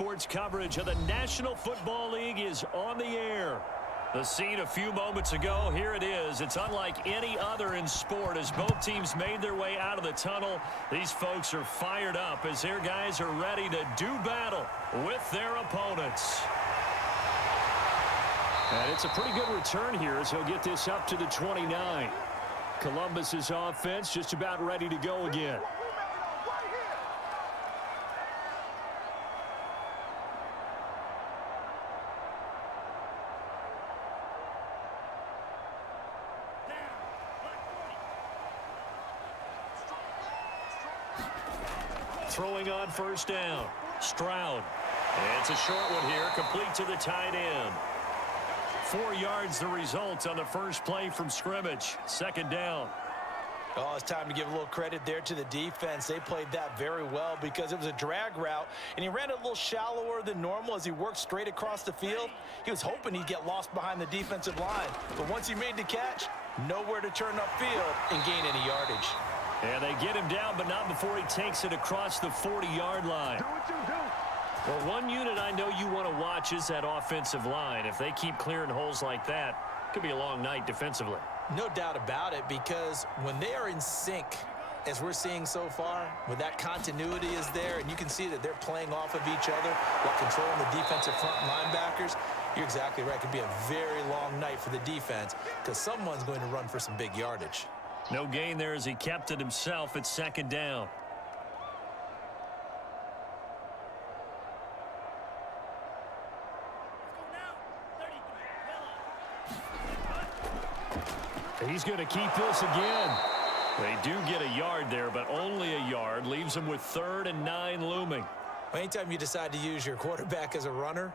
sports coverage of the National Football League is on the air. The scene a few moments ago, here it is. It's unlike any other in sport as both teams made their way out of the tunnel. These folks are fired up as their guys are ready to do battle with their opponents. And it's a pretty good return here as he'll get this up to the 29. Columbus's offense just about ready to go again. Throwing on first down. Stroud. And it's a short one here, complete to the tight end. 4 yards the result on the first play from scrimmage. Second down. Oh, it's time to give a little credit there to the defense. They played that very well because it was a drag route, and he ran it a little shallower than normal as he worked straight across the field. He was hoping he'd get lost behind the defensive line, but once he made the catch, nowhere to turn upfield and gain any yardage. And they get him down, but not before he takes it across the 40-yard line. Do what you do. Well, one unit I know you want to watch is that offensive line. If they keep clearing holes like that, it could be a long night defensively. No doubt about it, because when they are in sync, as we're seeing so far, when that continuity is there, and you can see that they're playing off of each other while controlling the defensive front linebackers, you're exactly right. It could be a very long night for the defense because someone's going to run for some big yardage. No gain there as he kept it himself at second down. He's going to keep this again. They do get a yard there, but only a yard. Leaves them with 3rd and 9 looming. Anytime you decide to use your quarterback as a runner,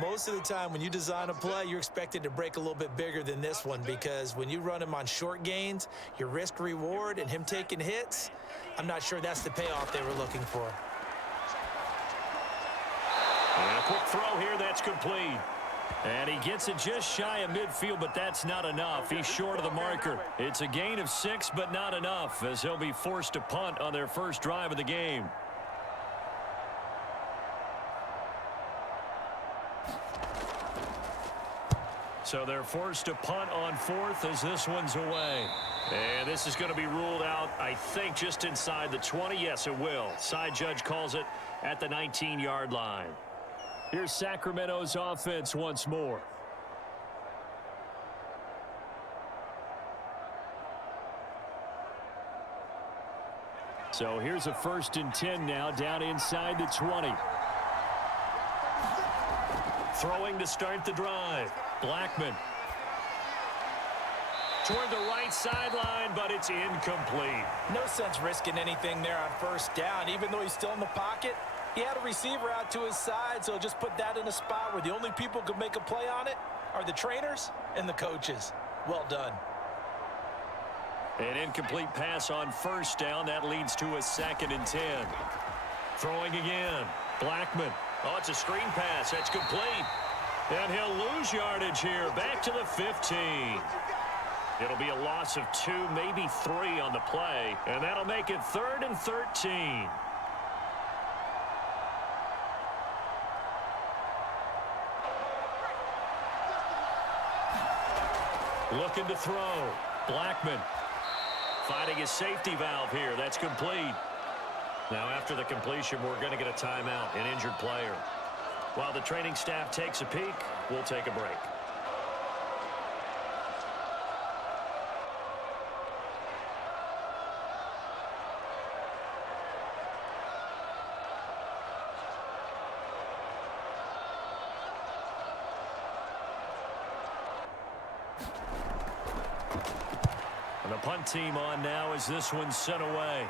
most of the time when you design a play, you're expected to break a little bit bigger than this one because when you run him on short gains, your risk reward and him taking hits, I'm not sure that's the payoff they were looking for. And a quick throw here, that's complete. And he gets it just shy of midfield, but that's not enough. He's short of the marker. It's a gain of 6, but not enough as he'll be forced to punt on their first drive of the game. So they're forced to punt on 4th as this one's away. And this is going to be ruled out, I think, just inside the 20. Yes, it will. Side judge calls it at the 19-yard line. Here's Sacramento's offense once more. So here's a 1st and 10 now, down inside the 20. Throwing to start the drive. Blackman. Toward the right sideline, but it's incomplete. No sense risking anything there on first down. Even though he's still in the pocket, he had a receiver out to his side, so just put that in a spot where the only people who could make a play on it are the trainers and the coaches. Well done. An incomplete pass on first down. That leads to a 2nd and 10. Throwing again. Blackman. Oh, it's a screen pass. That's complete. And he'll lose yardage here. Back to the 15. It'll be a loss of 2, maybe 3 on the play. And that'll make it 3rd and 13. Looking to throw. Blackman. Finding his safety valve here. That's complete. Now after the completion, we're going to get a timeout, an injured player. While the training staff takes a peek, we'll take a break. And the punt team on now as this one's sent away.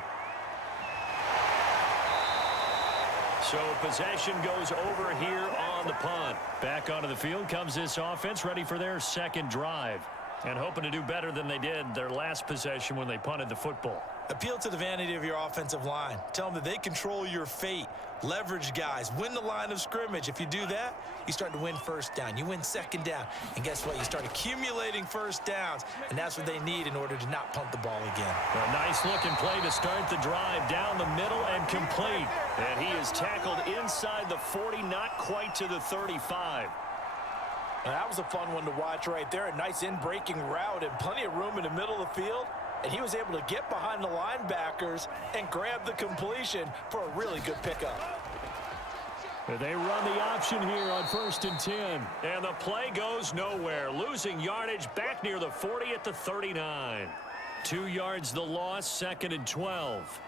So possession goes over here on the punt. Back onto the field comes this offense, ready for their second drive. And hoping to do better than they did their last possession when they punted the football. Appeal to the vanity of your offensive line. Tell them that they control your fate. Leverage guys. Win the line of scrimmage. If you do that, you start to win first down. You win second down. And guess what? You start accumulating first downs. And that's what they need in order to not punt the ball again. A nice looking play to start the drive down the middle and complete. And he is tackled inside the 40, not quite to the 35. Now, that was a fun one to watch right there. A nice in-breaking route and plenty of room in the middle of the field. And he was able to get behind the linebackers and grab the completion for a really good pickup. They run the option here on 1st and 10. And the play goes nowhere. Losing yardage back near the 40 at the 39. 2 yards the loss, 2nd and 12.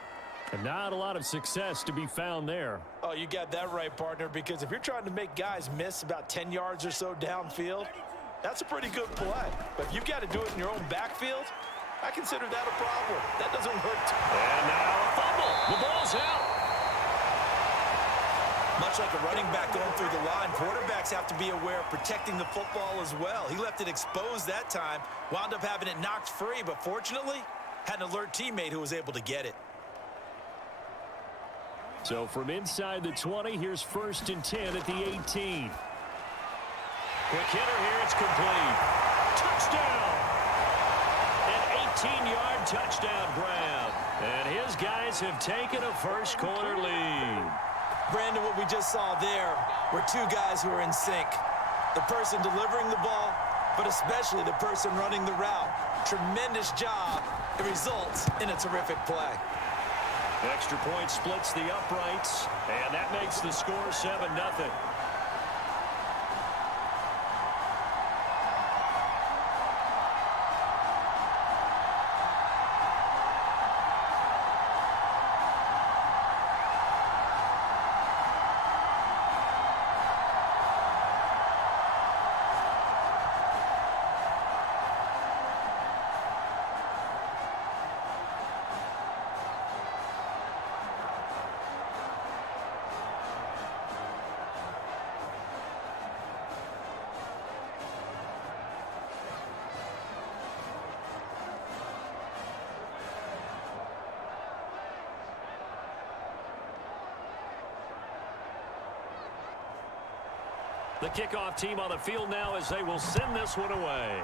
And not a lot of success to be found there. Oh, you got that right, partner, because if you're trying to make guys miss about 10 yards or so downfield, that's a pretty good play. But if you've got to do it in your own backfield, I consider that a problem. That doesn't work. And now a fumble. The ball's out. Much like a running back going through the line, quarterbacks have to be aware of protecting the football as well. He left it exposed that time, wound up having it knocked free, but fortunately, had an alert teammate who was able to get it. So from inside the 20, here's 1st and 10 at the 18. Quick hitter here, it's complete. Touchdown! An 18-yard touchdown grab. And his guys have taken a first-quarter lead. Brandon, what we just saw there were two guys who are in sync. The person delivering the ball, but especially the person running the route. Tremendous job. It results in a terrific play. Extra point splits the uprights, and that makes the score 7-0. The kickoff team on the field now as they will send this one away.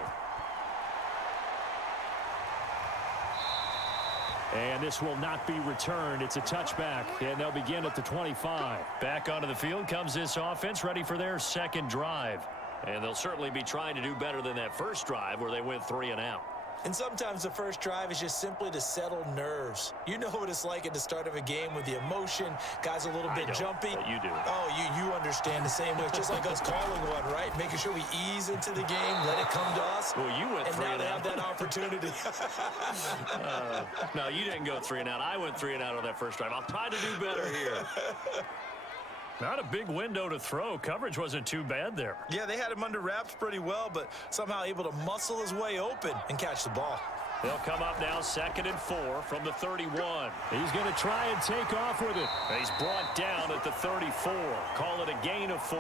And this will not be returned. It's a touchback, and they'll begin at the 25. Back onto the field comes this offense, ready for their second drive. And they'll certainly be trying to do better than that first drive where they went 3 and out. And sometimes the first drive is just simply to settle nerves. You know what it's like at the start of a game with the emotion. Guys a little bit jumpy. But you do. Oh, you understand the same way. It's just like us calling one, right? Making sure we ease into the game, let it come to us. Well, you went 3 and out. And now they have that opportunity. No, you didn't go 3 and out. I went 3 and out on that first drive. I'll try to do better here. Not a big window to throw. Coverage wasn't too bad there. Yeah, they had him under wraps pretty well, but somehow able to muscle his way open and catch the ball. They'll come up now 2nd and 4 from the 31. He's going to try and take off with it. He's brought down at the 34. Call it a gain of 4.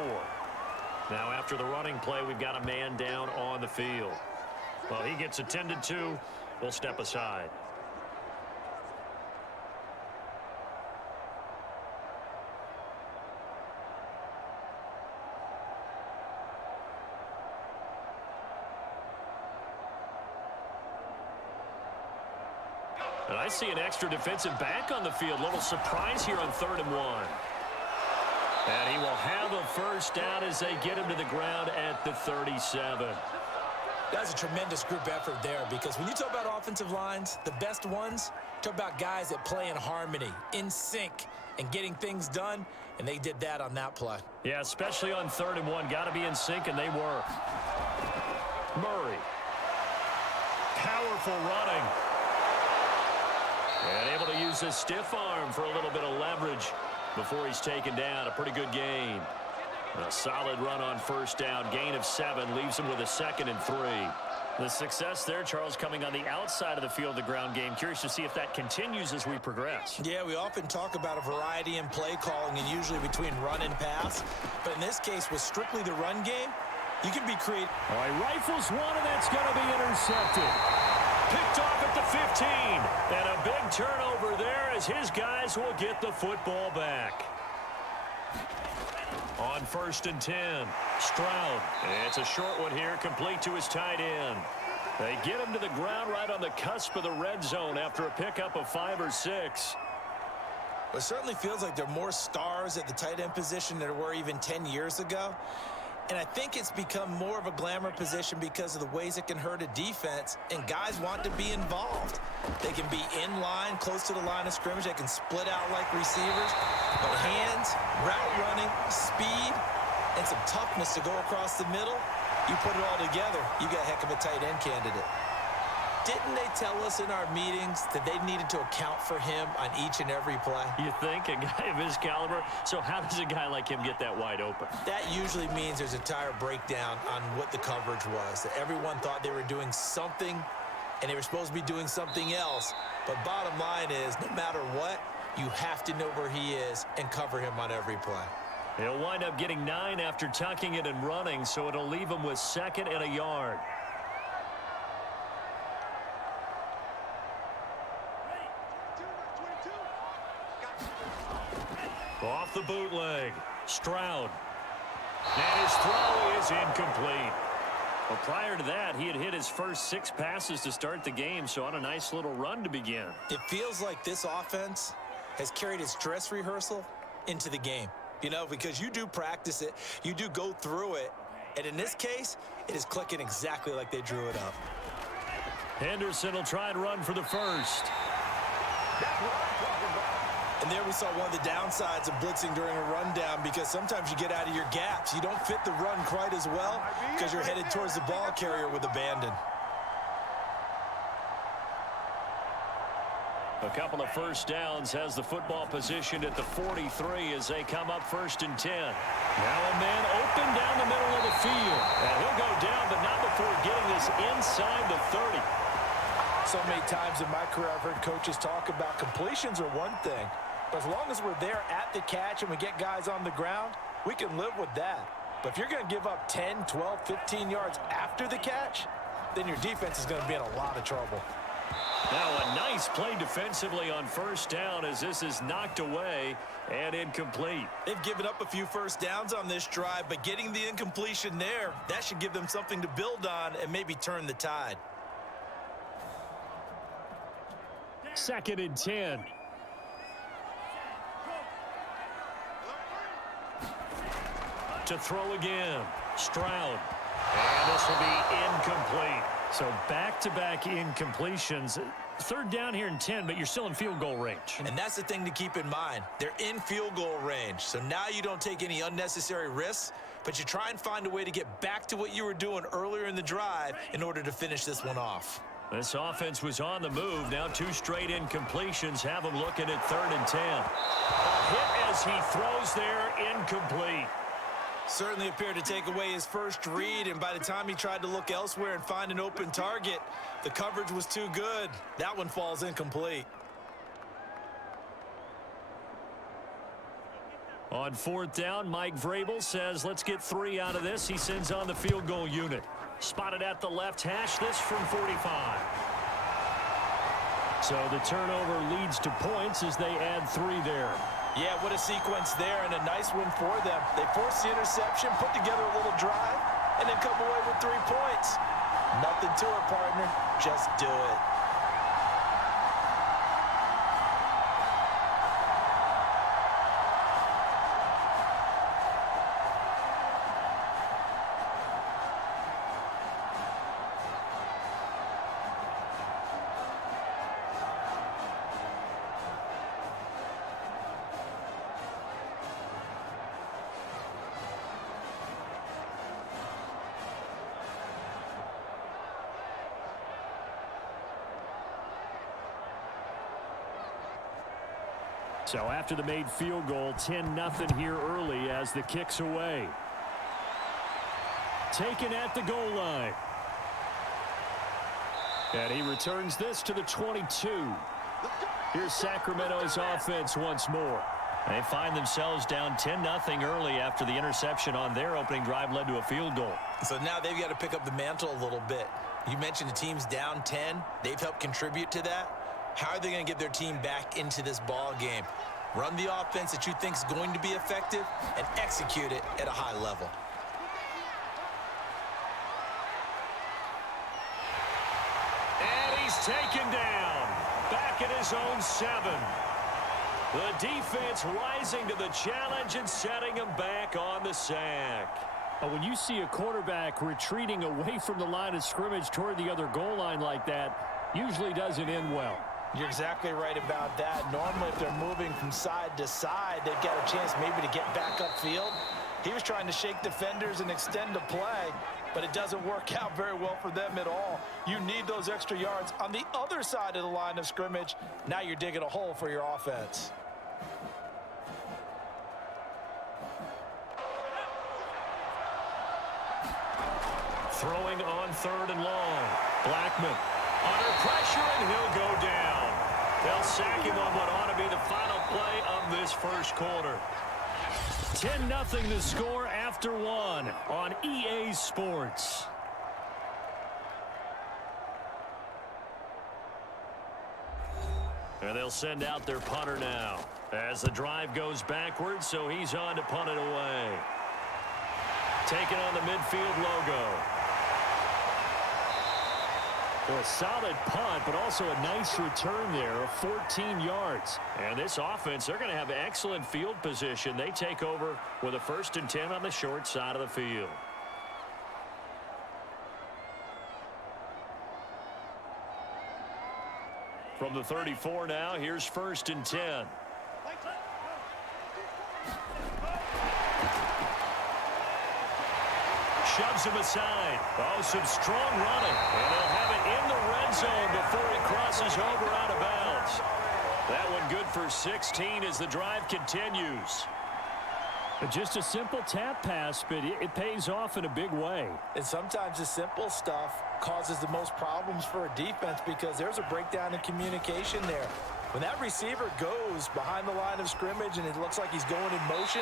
Now after the running play, we've got a man down on the field. Well, he gets attended to. We'll step aside. And I see an extra defensive back on the field. Little surprise here on 3rd and 1. And he will have a first down as they get him to the ground at the 37. That's a tremendous group effort there, because when you talk about offensive lines, the best ones, talk about guys that play in harmony, in sync, and getting things done, and they did that on that play. Yeah, especially on 3rd and 1. Got to be in sync, and they were. Murray. Powerful running. And able to use his stiff arm for a little bit of leverage before he's taken down. A pretty good gain. A solid run on first down. Gain of 7 leaves him with a 2nd and 3. The success there, Charles, coming on the outside of the field, the ground game. Curious to see if that continues as we progress. Yeah, we often talk about a variety in play calling and usually between run and pass. But in this case, with strictly the run game, You can be creative. All right, rifles one, and that's going to be intercepted. Picked off at the 15. And a big turnover there as his guys will get the football back. On 1st and 10, Stroud. It's a short one here, complete to his tight end. They get him to the ground right on the cusp of the red zone after a pickup of 5 or 6. It certainly feels like there are more stars at the tight end position than there were even 10 years ago. And I think it's become more of a glamour position because of the ways it can hurt a defense, and guys want to be involved. They can be in line, close to the line of scrimmage. They can split out like receivers. But hands, route running, speed, and some toughness to go across the middle, you put it all together, you got a heck of a tight end candidate. Didn't they tell us in our meetings that they needed to account for him on each and every play? You think? A guy of his caliber? So how does a guy like him get that wide open? That usually means there's a entire breakdown on what the coverage was. That everyone thought they were doing something, and they were supposed to be doing something else. But bottom line is, no matter what, you have to know where he is and cover him on every play. He'll wind up getting 9 after tucking it and running, so it'll leave him with 2nd and a yard. Off the bootleg, Stroud. And his throw is incomplete. Well, prior to that, he had hit his first 6 passes to start the game, so on a nice little run to begin. It feels like this offense has carried its dress rehearsal into the game. You know, because you do practice it, you do go through it, and in this case, it is clicking exactly like they drew it up. Henderson will try and run for the first. And there we saw one of the downsides of blitzing during a rundown, because sometimes you get out of your gaps. You don't fit the run quite as well because you're headed towards the ball carrier with abandon. A couple of first downs, has the football positioned at the 43 as they come up 1st and 10. Now a man open down the middle of the field. And he'll go down, but not before getting this inside the 30. So many times in my career I've heard coaches talk about completions are one thing, but as long as we're there at the catch and we get guys on the ground, we can live with that. But if you're going to give up 10, 12, 15 yards after the catch, then your defense is going to be in a lot of trouble. Now a nice play defensively on 1st down as this is knocked away and incomplete. They've given up a few first downs on this drive, but getting the incompletion there, that should give them something to build on and maybe turn the tide. 2nd and 10. To throw again, Stroud. And this will be incomplete. So back-to-back incompletions. 3rd down here and 10, but you're still in field goal range. And that's the thing to keep in mind. They're in field goal range. So now you don't take any unnecessary risks, but you try and find a way to get back to what you were doing earlier in the drive in order to finish this one off. This offense was on the move. Now 2 straight incompletions have them looking at 3rd and 10. A hit as he throws there, incomplete. Certainly appeared to take away his first read, and by the time he tried to look elsewhere and find an open target, the coverage was too good. That one falls incomplete. On 4th down, Mike Vrabel says, let's get 3 out of this. He sends on the field goal unit. Spotted at the left hash, this from 45. So the turnover leads to points as they add 3 there. Yeah, what a sequence there, and a nice win for them. They forced the interception, put together a little drive, and then come away with 3 points. Nothing to it, partner. Just do it. So after the made field goal, 10-0 here early as the kick's away. Taken at the goal line. And he returns this to the 22. Here's Sacramento's offense once more. They find themselves down 10-0 early after the interception on their opening drive led to a field goal. So now they've got to pick up the mantle a little bit. You mentioned the team's down 10. They've helped contribute to that. How are they going to get their team back into this ball game? Run the offense that you think is going to be effective and execute it at a high level. And he's taken down. Back at his own 7. The defense rising to the challenge and setting him back on the sack. When you see a quarterback retreating away from the line of scrimmage toward the other goal line like that, usually doesn't end well. You're exactly right about that. Normally, if they're moving from side to side, they've got a chance maybe to get back upfield. He was trying to shake defenders and extend the play, but it doesn't work out very well for them at all. You need those extra yards on the other side of the line of scrimmage. Now you're digging a hole for your offense. Throwing on 3rd and long. Blackman under pressure, and he'll go down. They'll sack him on what ought to be the final play of this first quarter. 10-0 the score after 1 on EA Sports. And they'll send out their punter now as the drive goes backwards, so he's on to punt it away. Taking on the midfield logo. For a solid punt, but also a nice return there of 14 yards. And this offense, they're going to have excellent field position. They take over with a 1st and 10 on the short side of the field. From the 34 now, here's 1st and 10. Shoves him aside. Oh, some strong running. And they'll have it in the red zone before he crosses over out of bounds. That one good for 16 as the drive continues. Just a simple tap pass, but it pays off in a big way. And sometimes the simple stuff causes the most problems for a defense because there's a breakdown in communication there. When that receiver goes behind the line of scrimmage and it looks like he's going in motion,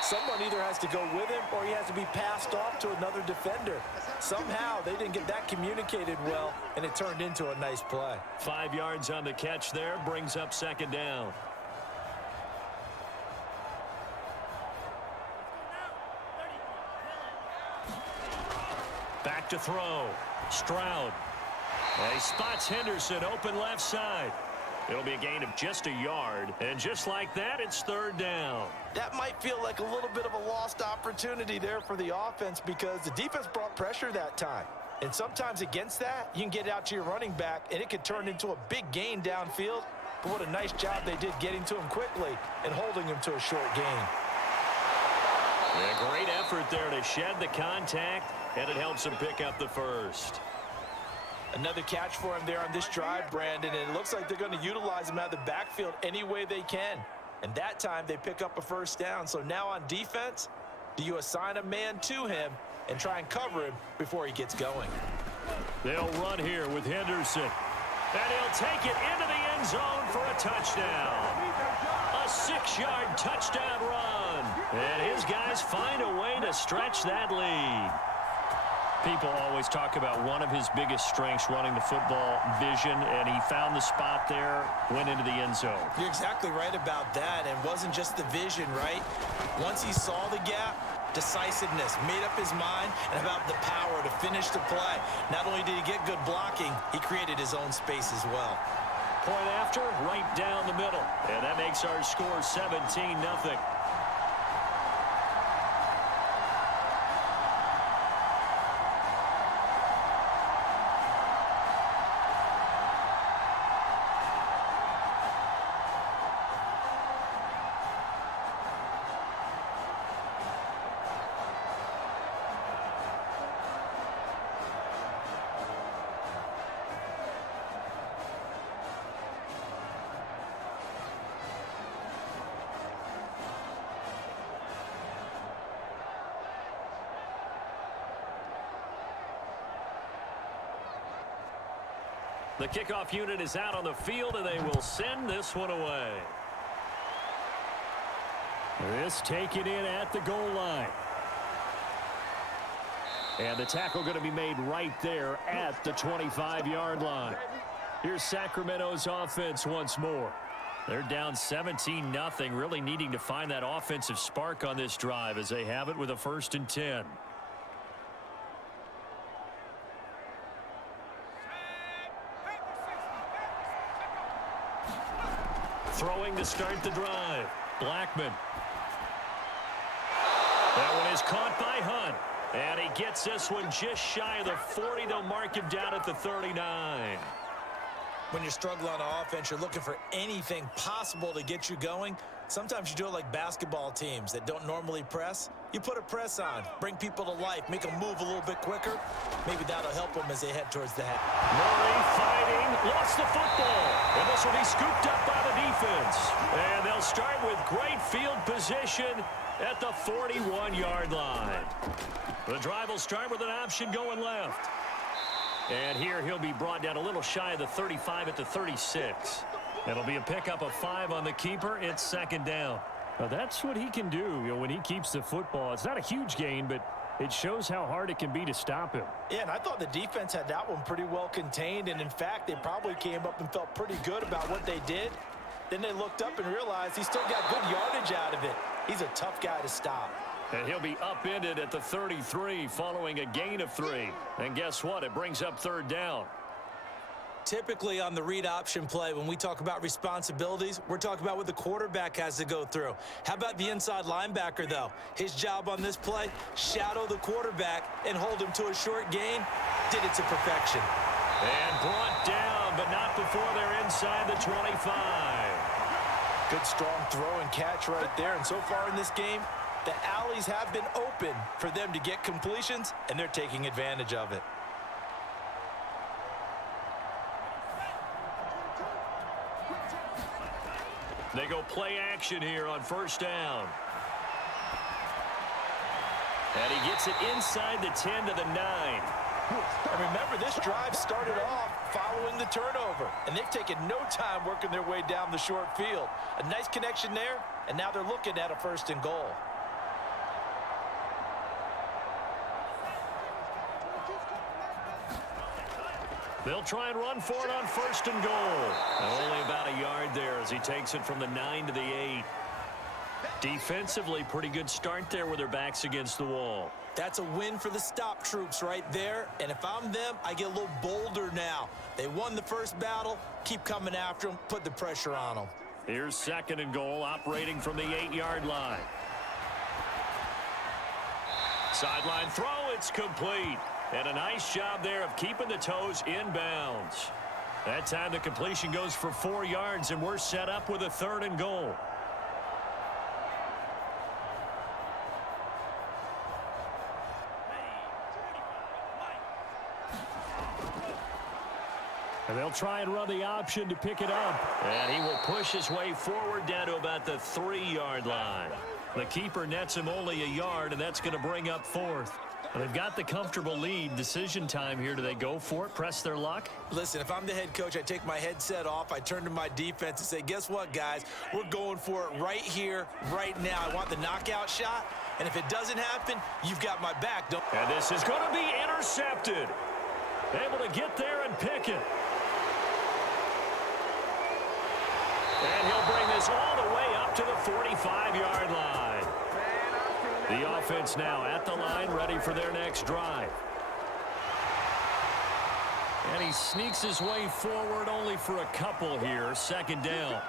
someone either has to go with him or he has to be passed off to another defender. Somehow they didn't get that communicated well, and it turned into a nice play. 5 yards on the catch there, brings up 2nd down. Back to throw. Stroud. And he spots Henderson open left side. It'll be a gain of just a yard. And just like that, it's 3rd down. That might feel like a little bit of a lost opportunity there for the offense because the defense brought pressure that time. And sometimes against that, you can get out to your running back, and it could turn into a big gain downfield. But what a nice job they did getting to him quickly and holding him to a short gain. A great effort there to shed the contact, and it helps him pick up the 1st. Another catch for him there on this drive, Brandon, and it looks like they're going to utilize him out of the backfield any way they can. And that time they pick up a 1st down. So now on defense, do you assign a man to him and try and cover him before he gets going? They'll run here with Henderson. And he'll take it into the end zone for a touchdown. A 6-yard touchdown run. And his guys find a way to stretch that lead. People always talk about one of his biggest strengths running the football, vision, and he found the spot there, went into the end zone. You're exactly right about that, and it wasn't just the vision, right? Once he saw the gap, decisiveness, made up his mind, and about the power to finish the play. Not only did he get good blocking, he created his own space as well. Point after, right down the middle. And that makes our score 17-0. The kickoff unit is out on the field, and they will send this one away. This taken in at the goal line. And the tackle going to be made right there at the 25-yard line. Here's Sacramento's offense once more. They're down 17-0, really needing to find that offensive spark on this drive as they have it with a 1st and 10. Throwing to start the drive. Blackman. That one is caught by Hunt. And he gets this one just shy of the 40. They'll mark him down at the 39. When you're struggling on offense, you're looking for anything possible to get you going. Sometimes you do it like basketball teams that don't normally press. You put a press on, bring people to life, make them move a little bit quicker. Maybe that'll help them as they head towards the half. Murray fighting, lost the football. And this will be scooped up by the defense. And they'll start with great field position at the 41-yard line. The drive will start with an option going left. And here he'll be brought down a little shy of the 35 at the 36. It'll be a pickup of 5 on the keeper. It's 2nd down. Now that's what he can do, when he keeps the football. It's not a huge gain, but it shows how hard it can be to stop him. Yeah, and I thought the defense had that one pretty well contained. And, in fact, they probably came up and felt pretty good about what they did. Then they looked up and realized he still got good yardage out of it. He's a tough guy to stop. And he'll be upended at the 33 following a gain of 3. And guess what? It brings up 3rd down. Typically on the read option play, when we talk about responsibilities, we're talking about what the quarterback has to go through. How about the inside linebacker, though? His job on this play, shadow the quarterback and hold him to a short gain. Did it to perfection. And brought down, but not before they're inside the 25. Good strong throw and catch right there. And so far in this game, the alleys have been open for them to get completions, and they're taking advantage of it. They go play action here on 1st down. And he gets it inside the 10 to the 9. And remember, this drive started off following the turnover, and they've taken no time working their way down the short field. A nice connection there, and now they're looking at a 1st and goal. They'll try and run for it on 1st and goal. And only about a yard there as he takes it from the 9 to the 8. Defensively, pretty good start there with their backs against the wall. That's a win for the stop troops right there. And if I'm them, I get a little bolder now. They won the first battle. Keep coming after them. Put the pressure on them. Here's 2nd and goal, operating from the 8-yard line. Sideline throw, it's complete. And a nice job there of keeping the toes inbounds. That time the completion goes for 4 yards, and we're set up with a 3rd and goal. And they'll try and run the option to pick it up. And he will push his way forward down to about the 3-yard line. The keeper nets him only a yard, and that's going to bring up 4th. Well, they've got the comfortable lead. Decision time here. Do they go for it, press their luck? Listen, if I'm the head coach, I take my headset off. I turn to my defense and say, guess what, guys? We're going for it right here, right now. I want the knockout shot, and if it doesn't happen, you've got my back. And this is going to be intercepted. Able to get there and pick it. And he'll bring this all the way up to the 45-yard line. The offense now at the line, ready for their next drive. And he sneaks his way forward only for a couple here. 2nd down.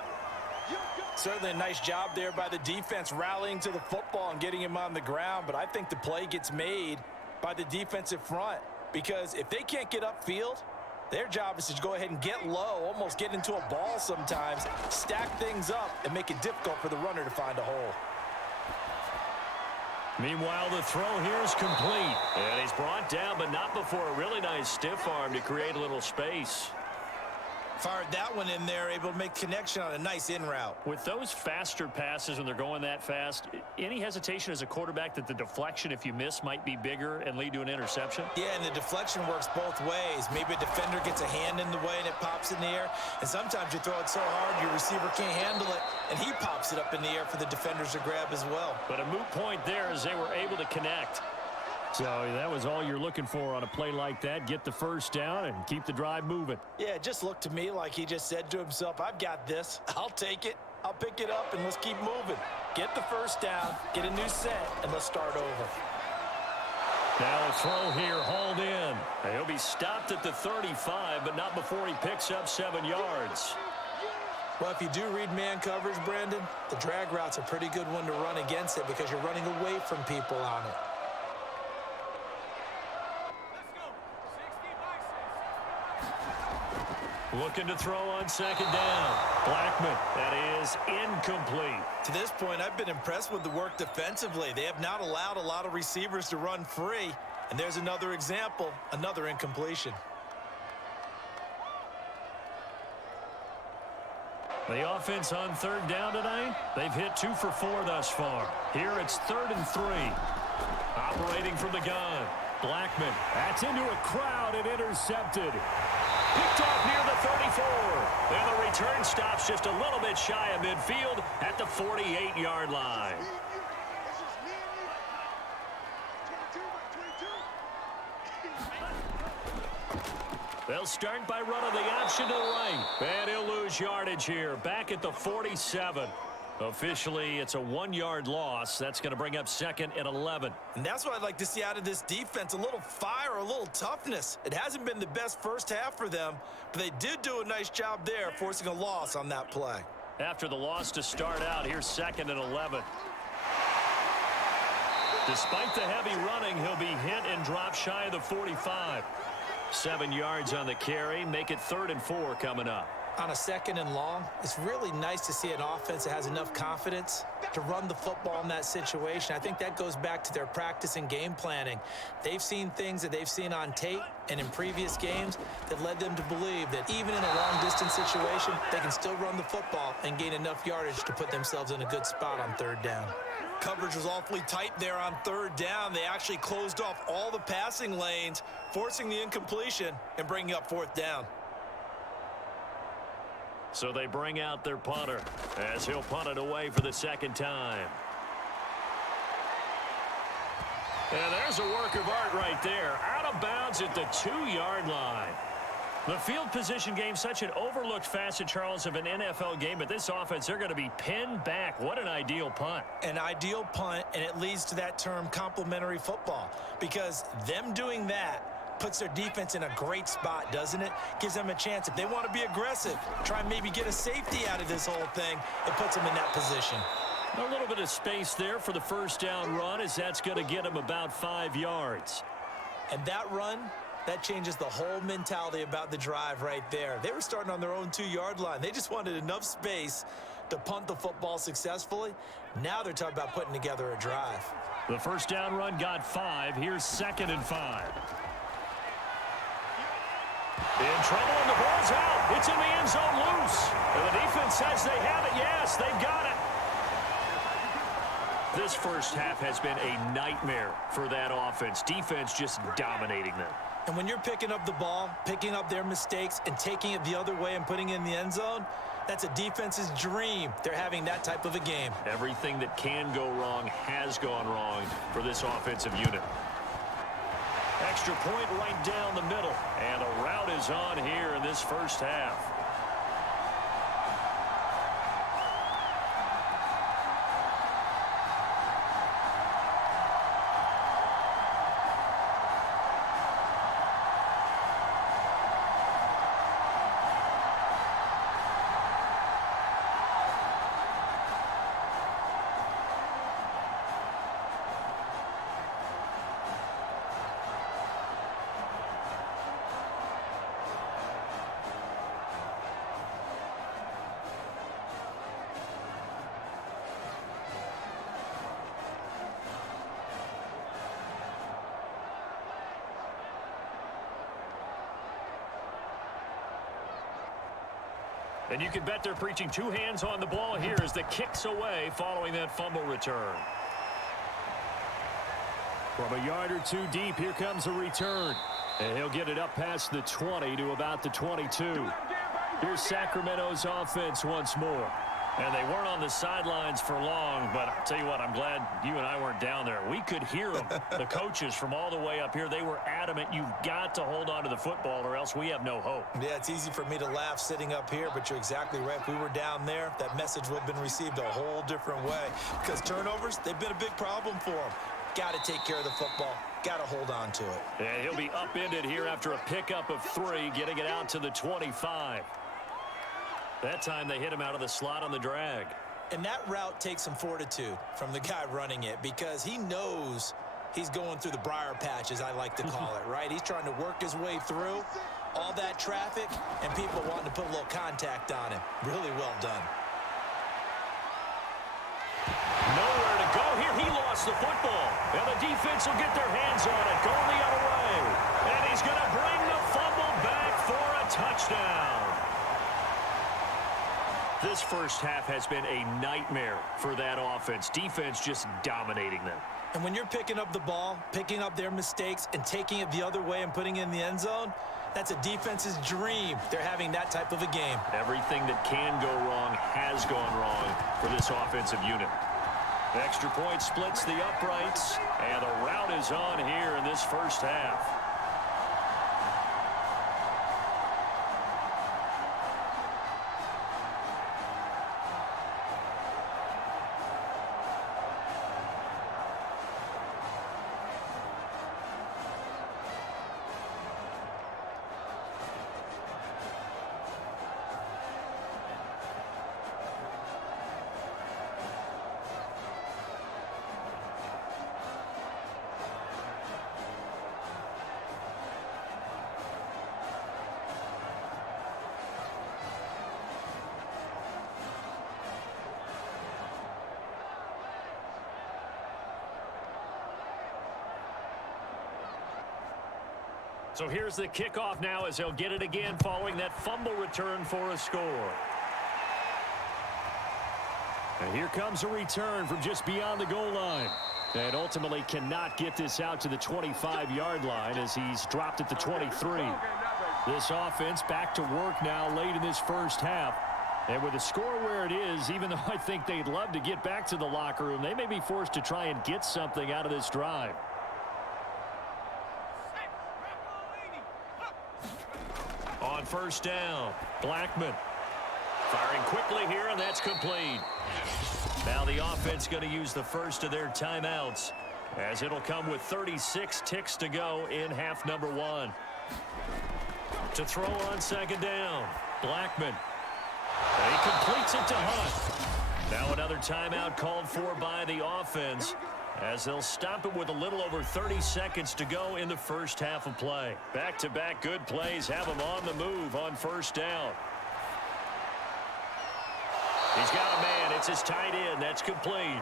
Certainly a nice job there by the defense rallying to the football and getting him on the ground. But I think the play gets made by the defensive front, because if they can't get upfield, their job is to go ahead and get low, almost get into a ball sometimes, stack things up, and make it difficult for the runner to find a hole. Meanwhile, the throw here is complete. And he's brought down, but not before a really nice stiff arm to create a little space. Fired that one in there, able to make connection on a nice in route. With those faster passes when they're going that fast, any hesitation as a quarterback that the deflection, if you miss, might be bigger and lead to an interception? Yeah, and the deflection works both ways. Maybe a defender gets a hand in the way and it pops in the air. And sometimes you throw it so hard your receiver can't handle it, and he pops it up in the air for the defenders to grab as well. But a moot point there as they were able to connect. So that was all you're looking for on a play like that. Get the first down and keep the drive moving. Yeah, it just looked to me like he just said to himself, I've got this. I'll take it. I'll pick it up, and let's keep moving. Get the first down, get a new set, and let's start over. Now a throw here, hauled in. He'll be stopped at the 35, but not before he picks up 7 yards. Well, if you do read man coverage, Brandon, the drag route's a pretty good one to run against it because you're running away from people on it. Looking to throw on second down. Blackman, that is incomplete. To this point, I've been impressed with the work defensively. They have not allowed a lot of receivers to run free. And there's another example, another incompletion. The offense on third down tonight, they've hit 2 for 4 thus far. Here it's 3rd and 3. Operating from the gun. Blackman, that's into a crowd and intercepted. Picked off near the 34. And the return stops just a little bit shy of midfield at the 48-yard line. They'll start by running the option to the right. And he'll lose yardage here. Back at the 47. Officially, it's a 1-yard loss. That's going to bring up 2nd and 11. And that's what I'd like to see out of this defense, a little fire, a little toughness. It hasn't been the best first half for them, but they did do a nice job there, forcing a loss on that play. After the loss to start out, here's 2nd and 11. Despite the heavy running, he'll be hit and dropped shy of the 45. 7 yards on the carry, make it 3rd and 4 coming up. On a 2nd and long, it's really nice to see an offense that has enough confidence to run the football in that situation. I think that goes back to their practice and game planning. They've seen things that they've seen on tape and in previous games that led them to believe that even in a long-distance situation, they can still run the football and gain enough yardage to put themselves in a good spot on 3rd down. Coverage was awfully tight there on 3rd down. They actually closed off all the passing lanes, forcing the incompletion and bringing up 4th down. So they bring out their punter as he'll punt it away for the 2nd time. And there's a work of art right there. Out of bounds at the 2-yard line. The field position game, such an overlooked facet, Charles, of an NFL game. But this offense, they're going to be pinned back. What an ideal punt. An ideal punt, and it leads to that term complementary football. Because them doing that puts their defense in a great spot, doesn't it? Gives them a chance. If they want to be aggressive, try and maybe get a safety out of this whole thing, it puts them in that position. A little bit of space there for the first down run, as that's going to get them about 5 yards. And that run, that changes the whole mentality about the drive right there. They were starting on their own 2-yard line. They just wanted enough space to punt the football successfully. Now they're talking about putting together a drive. The first down run got 5. Here's 2nd and 5. In trouble, and the ball's out. It's in the end zone loose. And the defense says they have it. Yes, they've got it. This first half has been a nightmare for that offense. Defense just dominating them. And when you're picking up the ball, picking up their mistakes, and taking it the other way and putting it in the end zone, that's a defense's dream. They're having that type of a game. Everything that can go wrong has gone wrong for this offensive unit. Extra point right down the middle. And a rout is on here in this first half. And you can bet they're preaching two hands on the ball here as the kick's away following that fumble return. From a yard or two deep, here comes a return. And he'll get it up past the 20 to about the 22. Here's Sacramento's offense once more. And they weren't on the sidelines for long, but I'll tell you what, I'm glad you and I weren't down there. We could hear them, the coaches from all the way up here. They were adamant, you've got to hold on to the football or else we have no hope. Yeah, it's easy for me to laugh sitting up here, but you're exactly right. If we were down there, that message would have been received a whole different way. Because turnovers, they've been a big problem for them. Got to take care of the football. Got to hold on to it. And he'll be upended here after a pickup of 3, getting it out to the 25. That time they hit him out of the slot on the drag. And that route takes some fortitude from the guy running it because he knows he's going through the briar patch, as I like to call it, right? He's trying to work his way through all that traffic and people wanting to put a little contact on him. Really well done. Nowhere to go here. He lost the football. And the defense will get their hands on it, going the other way. And he's going to bring the fumble back for a touchdown. This first half has been a nightmare for that offense. Defense just dominating them. And when you're picking up the ball, picking up their mistakes, and taking it the other way and putting it in the end zone, that's a defense's dream. They're having that type of a game. Everything that can go wrong has gone wrong for this offensive unit. The extra point splits the uprights, and the route is on here in this first half. So here's the kickoff now as they'll get it again following that fumble return for a score. And here comes a return from just beyond the goal line. And ultimately cannot get this out to the 25-yard line as he's dropped at the 23. This offense back to work now late in this first half. And with the score where it is, even though I think they'd love to get back to the locker room, they may be forced to try and get something out of this drive. On first down, Blackman firing quickly here, and that's complete. Now the offense going to use the first of their timeouts as it'll come with 36 ticks to go in half number 1. To throw on second down, Blackman. And he completes it to Hunt. Now another timeout called for by the offense as they'll stop it with a little over 30 seconds to go in the first half of play. Back-to-back good plays have him on the move on first down. He's got a man. It's his tight end. That's complete.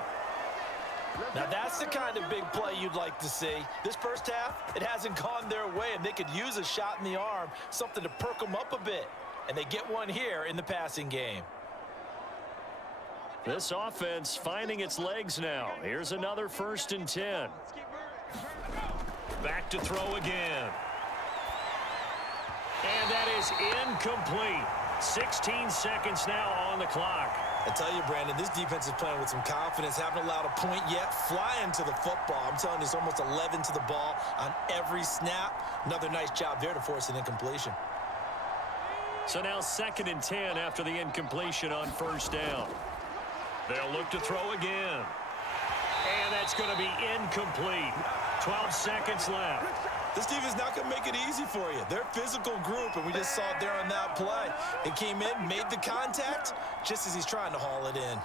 Now that's the kind of big play you'd like to see. This first half, it hasn't gone their way, and they could use a shot in the arm, something to perk them up a bit. And they get one here in the passing game. This offense finding its legs now. Here's another 1st and 10. Back to throw again. And that is incomplete. 16 seconds now on the clock. I tell you, Brandon, this defense is playing with some confidence. Haven't allowed a point yet. Flying to the football. I'm telling you, it's almost 11 to the ball on every snap. Another nice job there to force an incompletion. So now 2nd and 10 after the incompletion on first down. They'll look to throw again. And that's going to be incomplete. 12 seconds left. This defense not going to make it easy for you. They're a physical group, and we just saw it there on that play. It came in, made the contact, just as he's trying to haul it in.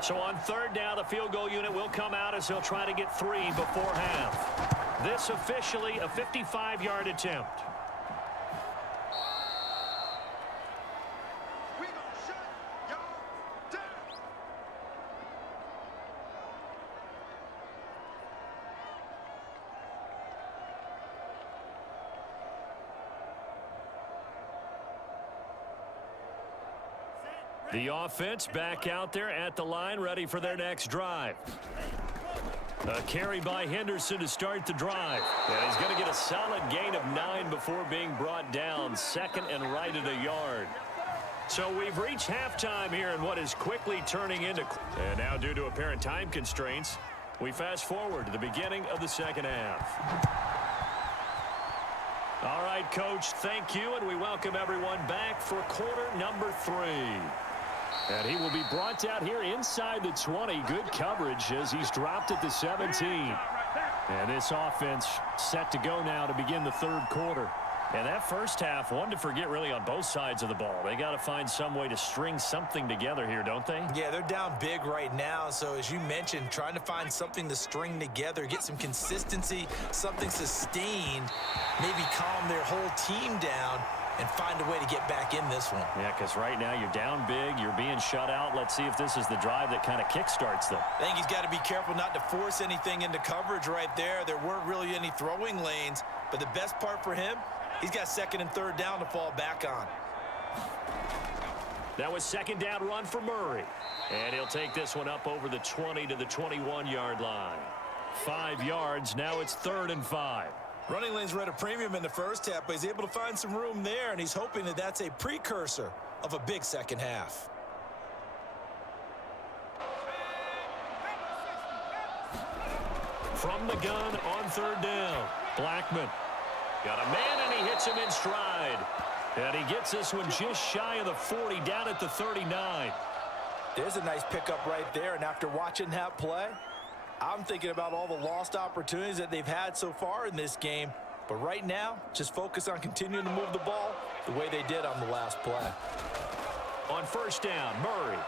So on 3rd down, the field goal unit will come out as they'll try to get 3 before half. This officially a 55-yard attempt. The offense back out there at the line, ready for their next drive. A carry by Henderson to start the drive. And he's going to get a solid gain of 9 before being brought down. Second and right at a yard. So we've reached halftime here in what is quickly turning into... And now due to apparent time constraints, we fast forward to the beginning of the second half. All right, Coach, thank you, and we welcome everyone back for quarter number 3. And he will be brought out here inside the 20. Good coverage as he's dropped at the 17. And this offense set to go now to begin the third quarter. And that first half, one to forget really on both sides of the ball. They got to find some way to string something together here, don't they? Yeah, they're down big right now. So as you mentioned, trying to find something to string together, get some consistency, something sustained, maybe calm their whole team down and find a way to get back in this one. Yeah, because right now you're down big, you're being shut out. Let's see if this is the drive that kind of kickstarts them. I think he's got to be careful not to force anything into coverage right there. There weren't really any throwing lanes, but the best part for him, he's got second and third down to fall back on. That was second down run for Murray. And he'll take this one up over the 20 to the 21-yard line. 5 yards, now it's 3rd and 5. Running lanes were at a premium in the first half, but he's able to find some room there, and he's hoping that that's a precursor of a big second half. From the gun on 3rd down, Blackman. Got a man, and he hits him in stride. And he gets this one just shy of the 40, down at the 39. There's a nice pickup right there, and after watching that play, I'm thinking about all the lost opportunities that they've had so far in this game. But right now, just focus on continuing to move the ball the way they did on the last play. On 1st down, Murray.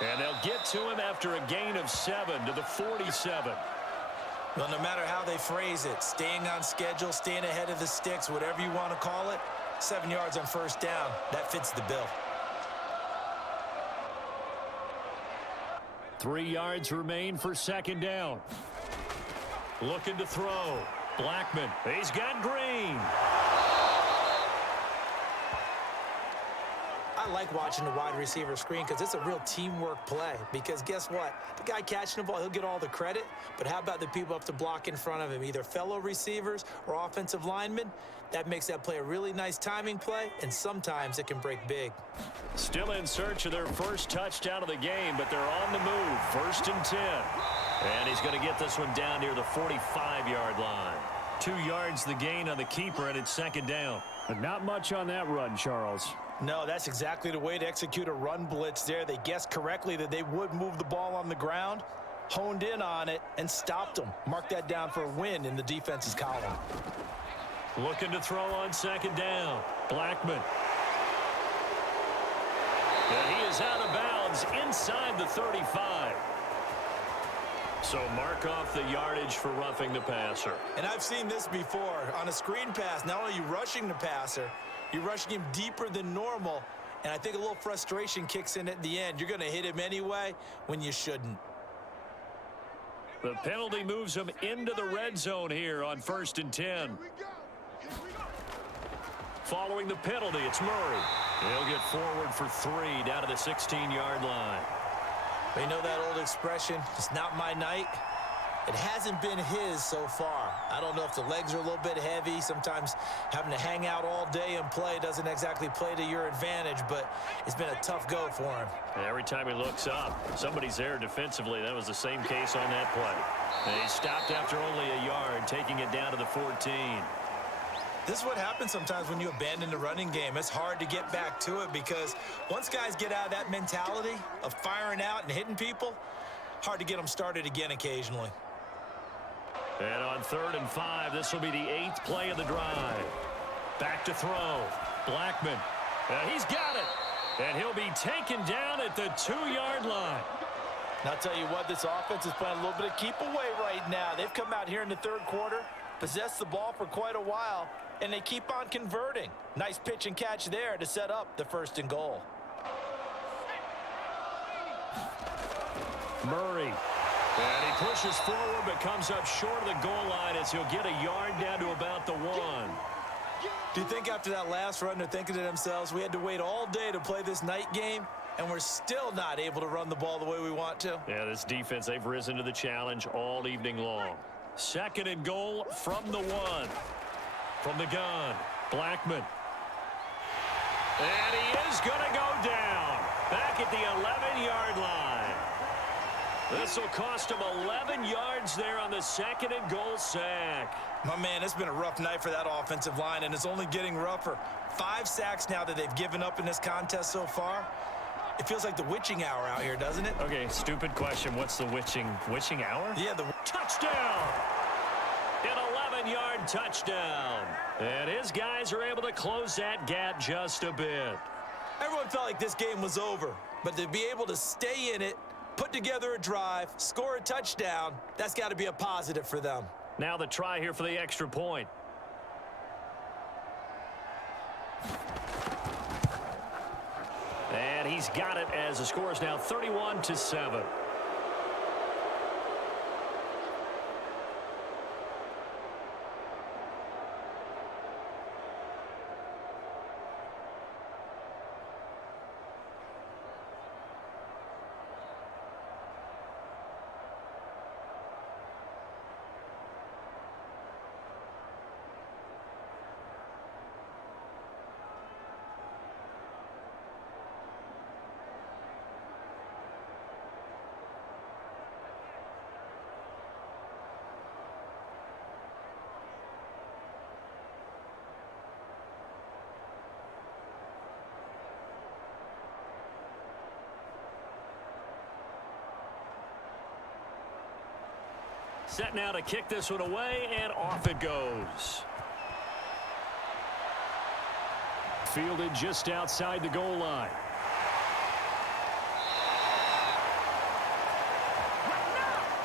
And they'll get to him after a gain of 7 to the 47. Well, no matter how they phrase it, staying on schedule, staying ahead of the sticks, whatever you want to call it, 7 yards on 1st down, that fits the bill. 3 yards remain for 2nd down. Looking to throw. Blackman. He's got Green. I like watching the wide receiver screen because it's a real teamwork play. Because guess what? The guy catching the ball, he'll get all the credit. But how about the people up to block in front of him, either fellow receivers or offensive linemen? That makes that play a really nice timing play, and sometimes it can break big. Still in search of their first touchdown of the game, but they're on the move. 1st and 10. And he's going to get this one down near the 45-yard line. 2 yards the gain on the keeper, and it's 2nd down. But not much on that run, Charles. No, that's exactly the way to execute a run blitz there. They guessed correctly that they would move the ball on the ground, honed in on it, and stopped them. Mark that down for a win in the defense's column. Looking to throw on 2nd down. Blackman. And he is out of bounds inside the 35. So mark off the yardage for roughing the passer. And I've seen this before. On a screen pass, not only are you rushing the passer, you're rushing him deeper than normal. And I think a little frustration kicks in at the end. You're going to hit him anyway when you shouldn't. The penalty moves him into the red zone here on 1st and 10. Following the penalty, it's Murray. He'll get forward for 3 down to the 16-yard line. You know that old expression, it's not my night? It hasn't been his so far. I don't know if the legs are a little bit heavy. Sometimes having to hang out all day and play doesn't exactly play to your advantage, but it's been a tough go for him. And every time he looks up, somebody's there defensively. That was the same case on that play. And he stopped after only a yard, taking it down to the 14. This is what happens sometimes when you abandon the running game. It's hard to get back to it because once guys get out of that mentality of firing out and hitting people, hard to get them started again occasionally. And on 3rd and 5, this will be the 8th play of the drive. Back to throw. Blackman. He's got it. And he'll be taken down at the 2-yard line. And I'll tell you what, this offense is playing a little bit of keep away right now. They've come out here in the 3rd quarter, possessed the ball for quite a while, and they keep on converting. Nice pitch and catch there to set up the 1st and goal. Murray. And he pushes forward but comes up short of the goal line as he'll get a yard down to about the 1. Do you think after that last run they're thinking to themselves, we had to wait all day to play this night game? and we're still not able to run the ball the way we want to. Yeah, this defense, they've risen to the challenge all evening long. 2nd and goal from the 1. From the gun, Blackman. And he is going to go down back at the 11-yard line. This will cost him 11 yards there on the 2nd and goal sack. My man, it's been a rough night for that offensive line, and it's only getting rougher. 5 sacks now that they've given up in this contest so far. It feels like the witching hour out here, doesn't it? Okay, stupid question. What's the witching hour? Yeah, the touchdown! An 11-yard touchdown. And his guys are able to close that gap just a bit. Everyone felt like this game was over, but to be able to stay in it, put together a drive, score a touchdown, that's got to be a positive for them. Now the try here for the extra point. And he's got it as the score is now 31-7. Set now to kick this one away, and off it goes. Fielded just outside the goal line.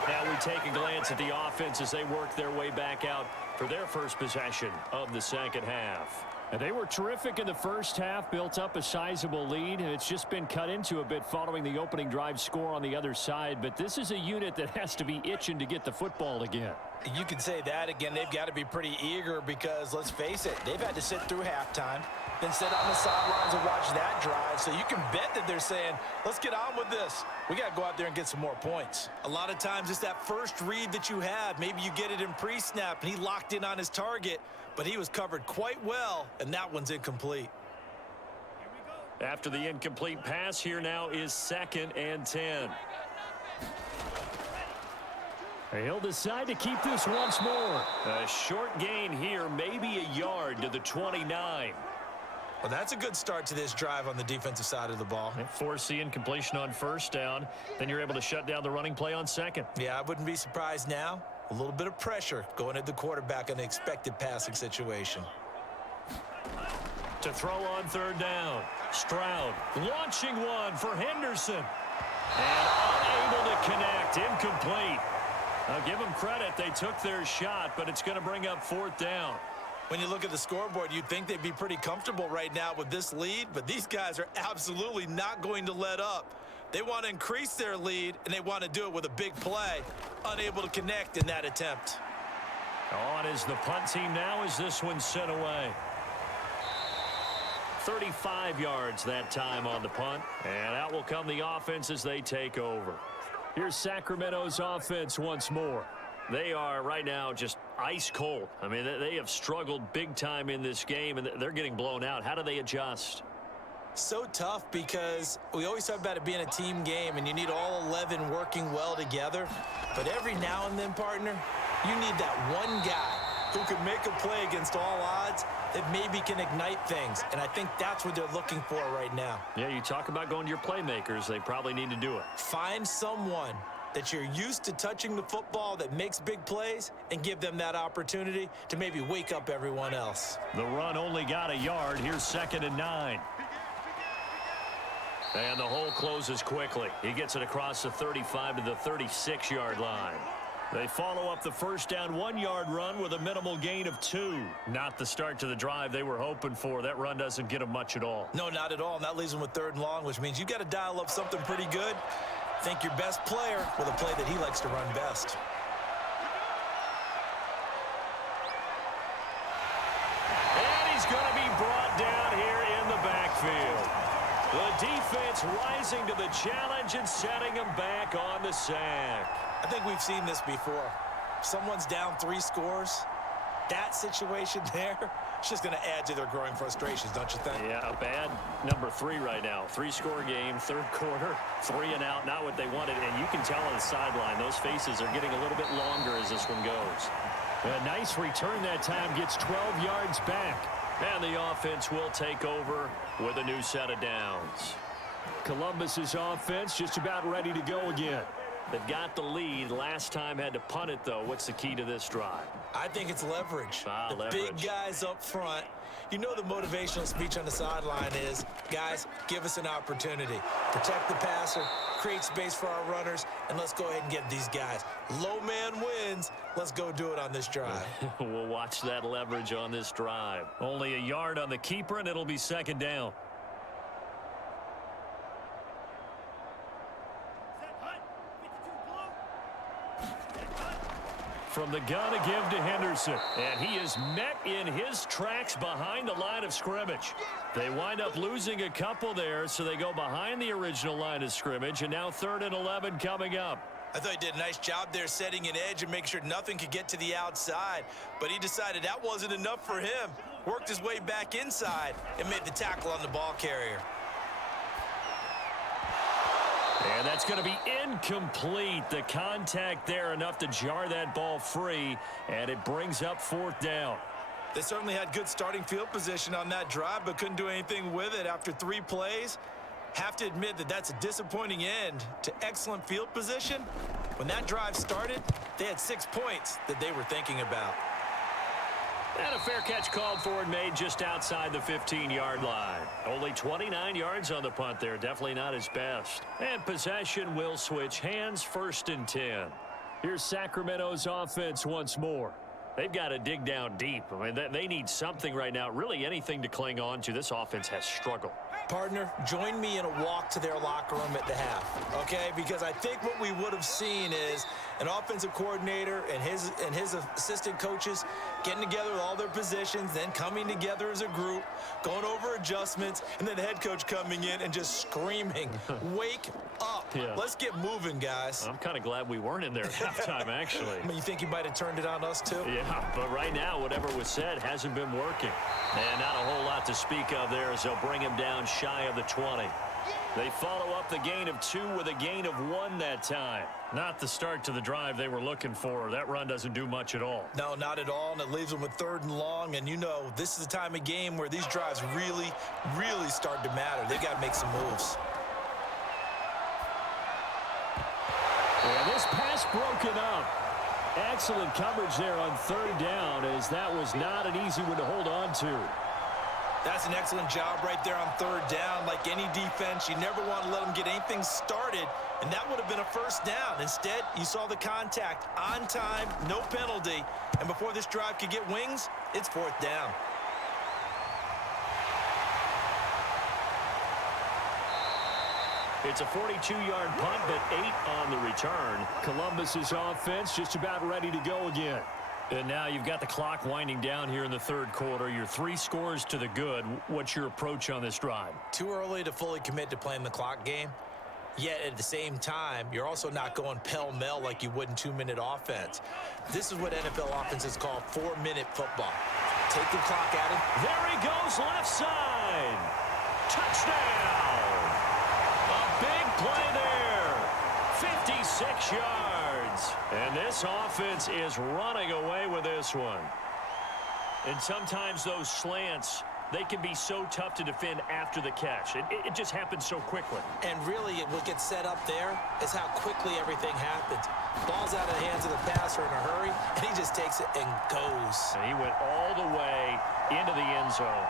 Now we take a glance at the offense as they work their way back out for their first possession of the second half. And they were terrific in the first half, built up a sizable lead, and it's just been cut into a bit following the opening drive score on the other side. But this is a unit that has to be itching to get the football again. You can say that again. They've got to be pretty eager because, let's face it, they've had to sit through halftime, then sit on the sidelines and watch that drive. So you can bet that they're saying, let's get on with this. We got to go out there and get some more points. A lot of times it's that first read that you have. Maybe you get it in pre-snap, and he locked in on his target, but he was covered quite well, and that one's incomplete. After the incomplete pass, here now is 2nd and 10. He'll decide to keep this once more. A short gain here, maybe a yard to the 29. Well, that's a good start to this drive on the defensive side of the ball. Force the incompletion on first down. Then you're able to shut down the running play on second. Yeah, I wouldn't be surprised now. A little bit of pressure going at the quarterback in an expected passing situation. To throw on third down. Stroud launching one for Henderson. And unable to connect. Incomplete. I'll give them credit. They took their shot, but it's going to bring up 4th down. When you look at the scoreboard, you'd think they'd be pretty comfortable right now with this lead, but these guys are absolutely not going to let up. They want to increase their lead, and they want to do it with a big play. Unable to connect in that attempt. On is the punt team now as this one's sent away. 35 yards that time on the punt, and out will come the offense as they take over. Here's Sacramento's offense once more. They are right now just ice cold. I mean, they have struggled big time in this game, and they're getting blown out. How do they adjust? So tough because we always talk about it being a team game, and you need all 11 working well together. But every now and then, partner, you need that one guy who can make a play against all odds that maybe can ignite things. And I think that's what they're looking for right now. Yeah, you talk about going to your playmakers. They probably need to do it. Find someone that you're used to touching the football that makes big plays and give them that opportunity to maybe wake up everyone else. The run only got a yard. Here's 2nd and 9. And the hole closes quickly. He gets it across the 35 to the 36-yard line. They follow up the first down 1-yard run with a minimal gain of 2. Not the start to the drive they were hoping for. That run doesn't get them much at all. No, not at all. And that leaves them with 3rd and long, which means you got to dial up something pretty good. Think your best player with a play that he likes to run best. And he's going to be brought down here in the backfield. The defense rising to the challenge and setting them back on the sack. I think we've seen this before. Someone's down 3 scores. That situation there, it's just going to add to their growing frustrations, don't you think? Yeah, a bad number 3 right now. 3-score game, third quarter, 3 and out, not what they wanted. And you can tell on the sideline, those faces are getting a little bit longer as this one goes. A nice return that time, gets 12 yards back. And the offense will take over with a new set of downs. Columbus's offense just about ready to go again. They've got the lead. Last time had to punt it, though. What's the key to this drive? I think it's leverage. The Leverage. big guys up front. You know the motivational speech on the sideline is, guys, give us an opportunity. Protect the passer, create space for our runners, and let's go ahead and get these guys. Low man wins. Let's go do it on this drive. We'll watch that leverage on this drive. Only a yard on the keeper, and it'll be second down. From the gun to give to Henderson. And he is met in his tracks behind the line of scrimmage. They wind up losing a couple there, so they go behind the original line of scrimmage, and now 3rd and 11 coming up. I thought he did a nice job there setting an edge and making sure nothing could get to the outside. But he decided that wasn't enough for him. Worked his way back inside and made the tackle on the ball carrier. And that's going to be incomplete. The contact there enough to jar that ball free, and it brings up 4th down. They certainly had good starting field position on that drive, but couldn't do anything with it after 3 plays. Have to admit that that's a disappointing end to excellent field position. When that drive started, they had 6 points that they were thinking about. And a fair catch called for and made just outside the 15-yard line. Only 29 yards on the punt there. Definitely not his best. And possession will switch hands, 1st and 10. Here's Sacramento's offense once more. They've got to dig down deep. I mean, they need something right now, really anything to cling on to. This offense has struggled. Partner, join me in a walk to their locker room at the half, okay? Because I think what we would have seen is an offensive coordinator and his assistant coaches getting together with all their positions, then coming together as a group, going over adjustments, and then the head coach coming in and just screaming, wake up. Yeah. Let's get moving, guys. I'm kind of glad we weren't in there at halftime, actually. I mean, you think he might have turned it on us, too? Yeah, but right now, whatever was said hasn't been working. And not a whole lot to speak of there as they'll bring him down shy of the 20. They follow up the gain of 2 with a gain of 1 that time. Not the start to the drive they were looking for. That run doesn't do much at all. No, not at all, and it leaves them with 3rd and long. And you know, this is the time of game where these drives really, really start to matter. They've got to make some moves. And this pass broken up. Excellent coverage there on 3rd down, as that was not an easy one to hold on to. That's an excellent job right there on 3rd down. Like any defense, you never want to let them get anything started, and that would have been a 1st down. Instead, you saw the contact on time, no penalty, and before this drive could get wings, it's 4th down. It's a 42-yard punt, but 8 on the return. Columbus's offense just about ready to go again. And now you've got the clock winding down here in the 3rd quarter. You're 3 scores to the good. What's your approach on this drive? Too early to fully commit to playing the clock game. Yet at the same time, you're also not going pell-mell like you would in 2-minute offense. This is what NFL offenses call 4-minute football. Take the clock at him. There he goes, left side. Touchdown. A big play there. 56 yards. And this offense is running away with this one. And sometimes those slants, they can be so tough to defend after the catch. It just happens so quickly. And really, what gets set up there is how quickly everything happens. Ball's out of the hands of the passer in a hurry, and he just takes it and goes. And he went all the way into the end zone.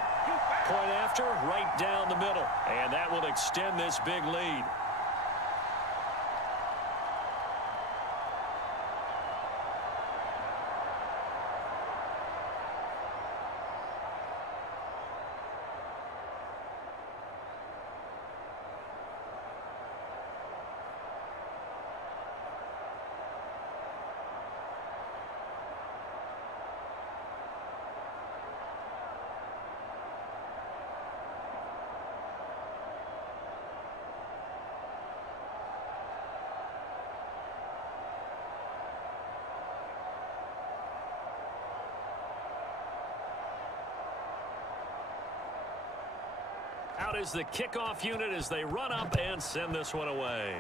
Point after, right down the middle. And that will extend this big lead. out is the kickoff unit as they run up and send this one away.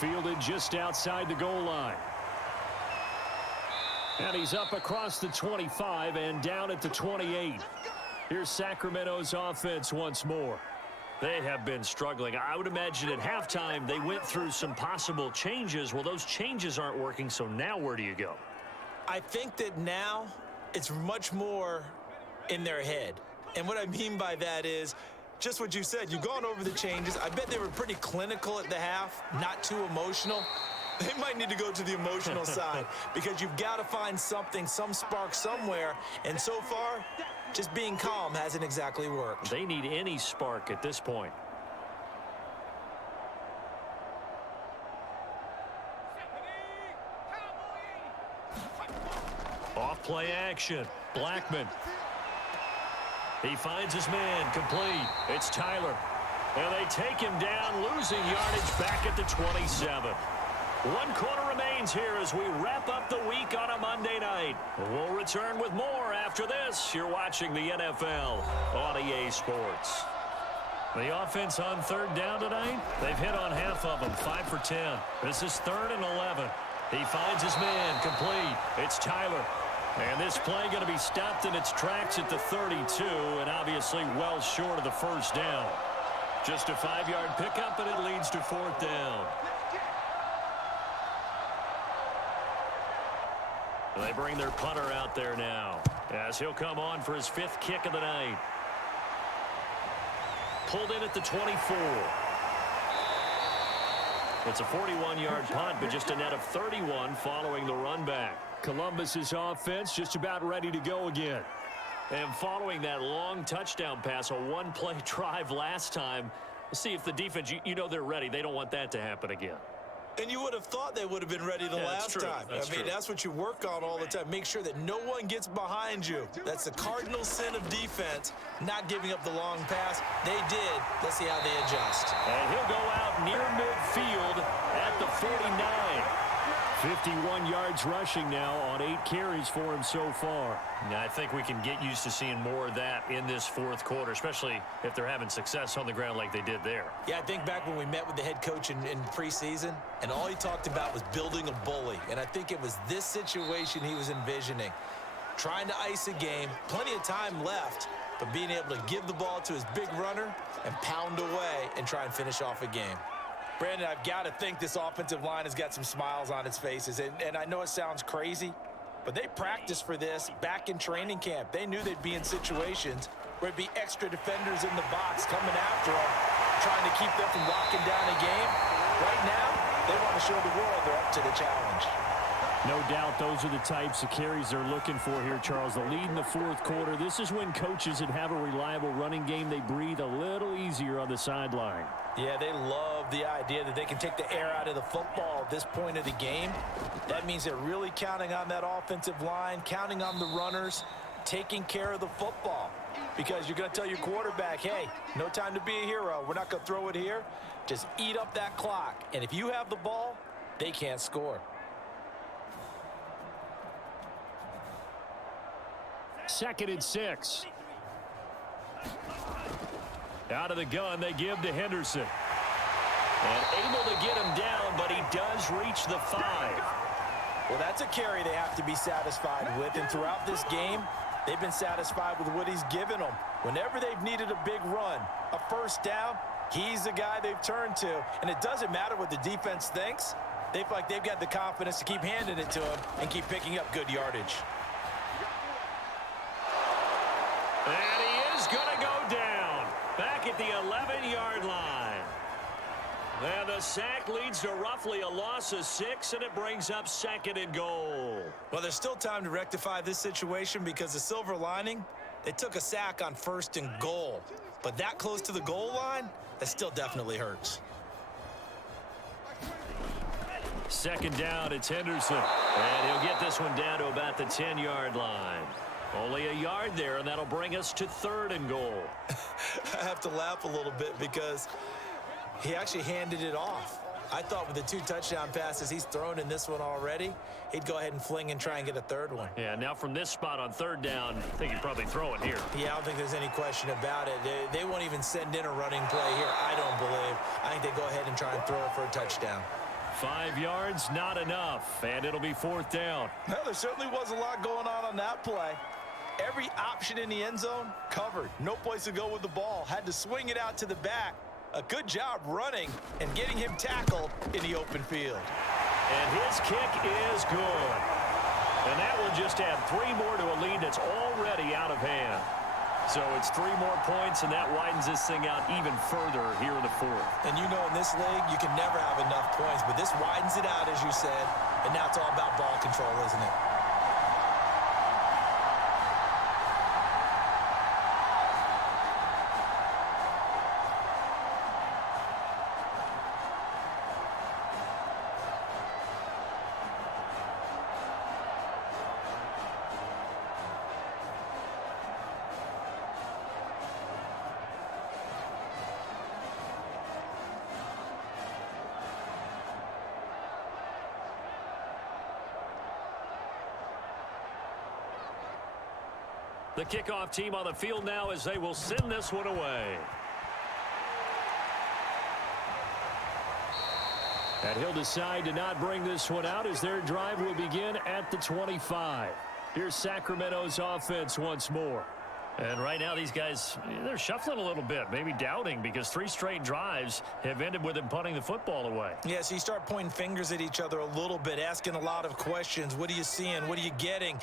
Fielded just outside the goal line. And he's up across the 25 and down at the 28. Here's Sacramento's offense once more. They have been struggling. I would imagine at halftime they went through some possible changes. Well, those changes aren't working, so now where do you go? I think that now it's much more in their head. And what I mean by that is just what you said. You've gone over the changes. I bet they were pretty clinical at the half, not too emotional. They might need to go to the emotional side because you've got to find something, some spark somewhere. And so far, just being calm hasn't exactly worked. They need any spark at this point. Off play action. Blackman. He finds his man, complete. It's Tyler. And they take him down, losing yardage back at the 27. 1 quarter remains here as we wrap up the week on a Monday night. We'll return with more after this. You're watching the NFL on EA Sports. The offense on 3rd down tonight, they've hit on half of them, 5 for 10. This is 3rd and 11. He finds his man, complete. It's Tyler. And this play going to be stopped in its tracks at the 32, and obviously well short of the 1st down. Just a 5-yard pickup, and it leads to 4th down. They bring their punter out there now as he'll come on for his 5th kick of the night. Pulled in at the 24. It's a 41-yard punt, but just a net of 31 following the run back. Columbus's offense just about ready to go again. And following that long touchdown pass, a 1-play drive last time, we'll see if the defense, you know they're ready. They don't want that to happen again. And you would have thought they would have been ready the last time. That's what you work on all the time. Make sure that no one gets behind you. That's the cardinal sin of defense, not giving up the long pass. They did. Let's see how they adjust. And he'll go out near midfield at the 49. 51 yards rushing now on 8 carries for him so far. Now, I think we can get used to seeing more of that in this 4th quarter, especially if they're having success on the ground like they did there. Yeah, I think back when we met with the head coach in preseason, and all he talked about was building a bully. And I think it was this situation he was envisioning. Trying to ice a game, plenty of time left, but being able to give the ball to his big runner and pound away and try and finish off a game. Brandon, I've got to think this offensive line has got some smiles on its faces. And I know it sounds crazy, but they practiced for this back in training camp. They knew they'd be in situations where it'd be extra defenders in the box coming after them, trying to keep them from locking down a game. Right now, they want to show the world they're up to the challenge. No doubt those are the types of carries they're looking for here, Charles. The lead in the 4th quarter. This is when coaches that have a reliable running game, they breathe a little easier on the sideline. Yeah, they love the idea that they can take the air out of the football at this point of the game. That means they're really counting on that offensive line, counting on the runners, taking care of the football. Because you're going to tell your quarterback, hey, no time to be a hero. We're not going to throw it here. Just eat up that clock. And if you have the ball, they can't score. 2nd and 6. Out of the gun, they give to Henderson. And able to get him down, but he does reach the 5. Well, that's a carry they have to be satisfied with. And throughout this game, they've been satisfied with what he's given them. Whenever they've needed a big run, a 1st down, he's the guy they've turned to. And it doesn't matter what the defense thinks. They feel like they've got the confidence to keep handing it to him and keep picking up good yardage. And he is going to go down back at the 11-yard line. And the sack leads to roughly a loss of 6, and it brings up 2nd and goal. Well, there's still time to rectify this situation because the silver lining, they took a sack on 1st and goal. But that close to the goal line, that still definitely hurts. 2nd down, it's Henderson. And he'll get this one down to about the 10-yard line. Only a yard there, and that'll bring us to 3rd and goal. I have to laugh a little bit because he actually handed it off. I thought with the 2 touchdown passes he's thrown in this one already, he'd go ahead and fling and try and get a third one. Yeah, now from this spot on 3rd down, I think he'd probably throw it here. Yeah, I don't think there's any question about it. They won't even send in a running play here, I don't believe. I think they go ahead and try and throw it for a touchdown. 5 yards, not enough, and it'll be 4th down. No, there certainly was a lot going on that play. Every option in the end zone covered. No place to go with the ball. Had to swing it out to the back. A good job running and getting him tackled in the open field. And his kick is good. And that will just add 3 more to a lead that's already out of hand. So it's 3 more points, and that widens this thing out even further here in the 4th. And you know in this league, you can never have enough points, but this widens it out, as you said, and now it's all about ball control, isn't it? The kickoff team on the field now as they will send this one away. And he'll decide to not bring this one out as their drive will begin at the 25. Here's Sacramento's offense once more. And right now these guys, they're shuffling a little bit, maybe doubting, because 3 straight drives have ended with them punting the football away. Yeah, so you start pointing fingers at each other a little bit, asking a lot of questions. What are you seeing? What are you getting?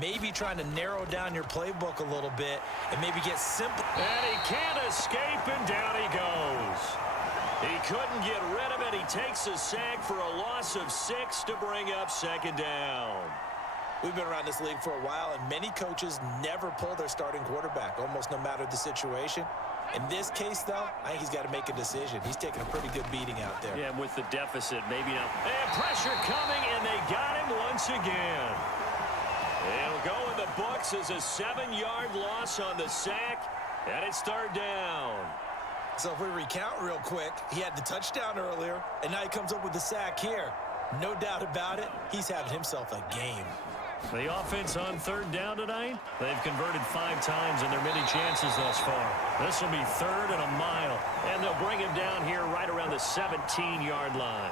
Maybe trying to narrow down your playbook a little bit and maybe get simple. And he can't escape, and down he goes. He couldn't get rid of it. He takes a sack for a loss of 6 to bring up 2nd down. We've been around this league for a while, and many coaches never pull their starting quarterback, almost no matter the situation. In this case, though, I think he's got to make a decision. He's taking a pretty good beating out there. Yeah, with the deficit, maybe not. And pressure coming, and they got him once again. It'll go in the books as a 7-yard loss on the sack, and it's 3rd down. So if we recount real quick, he had the touchdown earlier, and now he comes up with the sack here. No doubt about it, he's having himself a game. The offense on 3rd down tonight, they've converted 5 times in their many chances thus far. This will be 3rd and a mile, and they'll bring him down here right around the 17-yard line.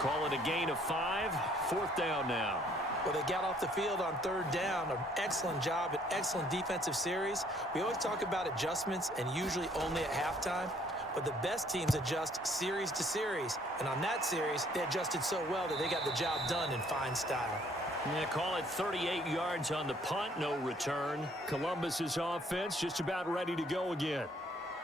Call it a gain of 5, 4th down now. Well, they got off the field on 3rd down. An excellent job, an excellent defensive series. We always talk about adjustments, and usually only at halftime. But the best teams adjust series to series. And on that series, they adjusted so well that they got the job done in fine style. Yeah, call it 38 yards on the punt, no return. Columbus's offense just about ready to go again.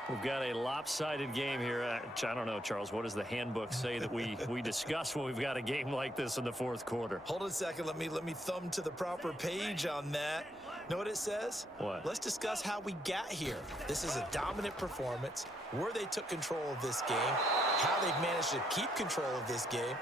We've got a lopsided game here. I don't know, Charles, what does the handbook say that we discuss when we've got a game like this in the 4th quarter? Hold on a second. Let me thumb to the proper page on that. Know what it says? What? Let's discuss how we got here. This is a dominant performance, where they took control of this game, how they've managed to keep control of this game,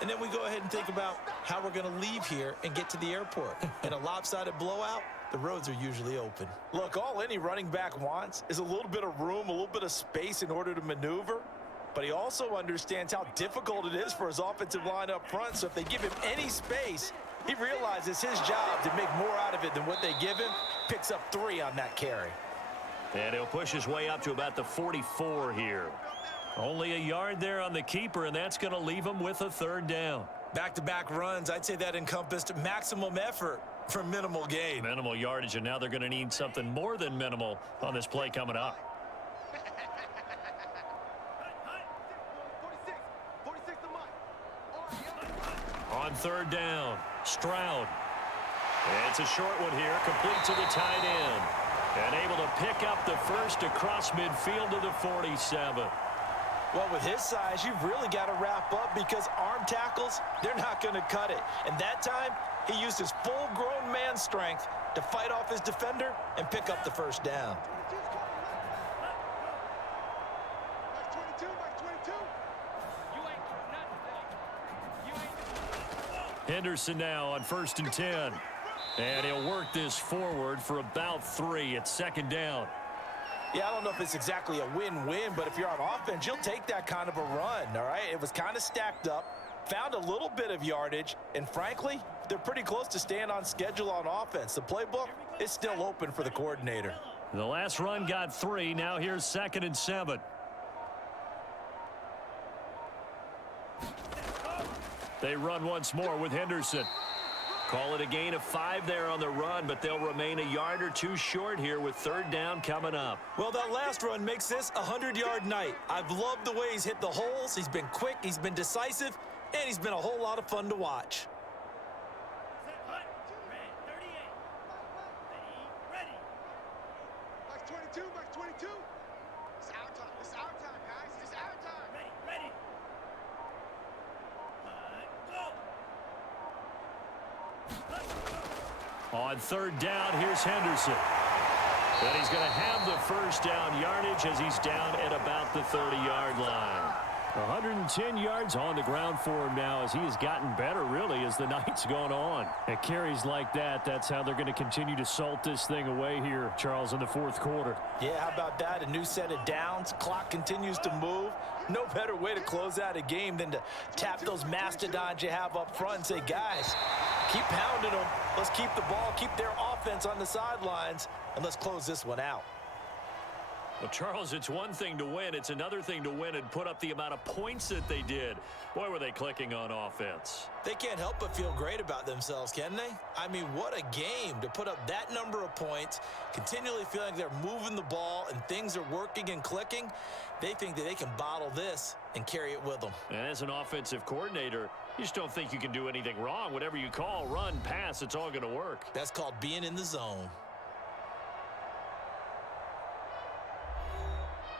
and then we go ahead and think about how we're going to leave here and get to the airport. In a lopsided blowout, the roads are usually open. Look, all any running back wants is a little bit of room, a little bit of space in order to maneuver. But he also understands how difficult it is for his offensive line up front. So if they give him any space, he realizes his job to make more out of it than what they give him. Picks up 3 on that carry. And he'll push his way up to about the 44 here. Only a yard there on the keeper, and that's going to leave him with a 3rd down. Back-to-back runs, I'd say that encompassed maximum effort for minimal gain. Minimal yardage, and now they're going to need something more than minimal on this play coming up. On 3rd down, Stroud. And it's a short one here, complete to the tight end. And able to pick up the first across midfield to the 47. Well, with his size, you've really got to wrap up because arm tackles, they're not going to cut it. And that time, he used his full-grown man strength to fight off his defender and pick up the 1st down. Henderson now on 1st and 10. And he'll work this forward for about 3 at 2nd down. Yeah, I don't know if it's exactly a win-win, but if you're on offense, you'll take that kind of a run, all right? It was kind of stacked up, found a little bit of yardage, and frankly, they're pretty close to staying on schedule on offense. The playbook is still open for the coordinator. The last run got 3. Now here's 2nd and 7. They run once more with Henderson. Call it a gain of 5 there on the run, but they'll remain a yard or 2 short here with 3rd down coming up. Well, that last run makes this a 100-yard night. I've loved the way he's hit the holes. He's been quick, he's been decisive, and he's been a whole lot of fun to watch. Max 22, Max 22. It's our time. It's our time, guys. It's our time. Ready. On 3rd down, here's Henderson. And he's going to have the 1st down yardage as he's down at about the 30-yard line. 110 yards on the ground for him now as he has gotten better, really, as the night's gone on. At carries like that, that's how they're going to continue to salt this thing away here, Charles, in the 4th quarter. Yeah, how about that? A new set of downs. Clock continues to move. No better way to close out a game than to tap those mastodons you have up front and say, guys, keep pounding them. Let's keep the ball, keep their offense on the sidelines, and let's close this one out. Well, Charles, it's one thing to win. It's another thing to win and put up the amount of points that they did. Boy, were they clicking on offense. They can't help but feel great about themselves, can they? I mean, what a game to put up that number of points, continually feeling they're moving the ball and things are working and clicking. They think that they can bottle this and carry it with them. And as an offensive coordinator, you just don't think you can do anything wrong. Whatever you call, run, pass, it's all going to work. That's called being in the zone.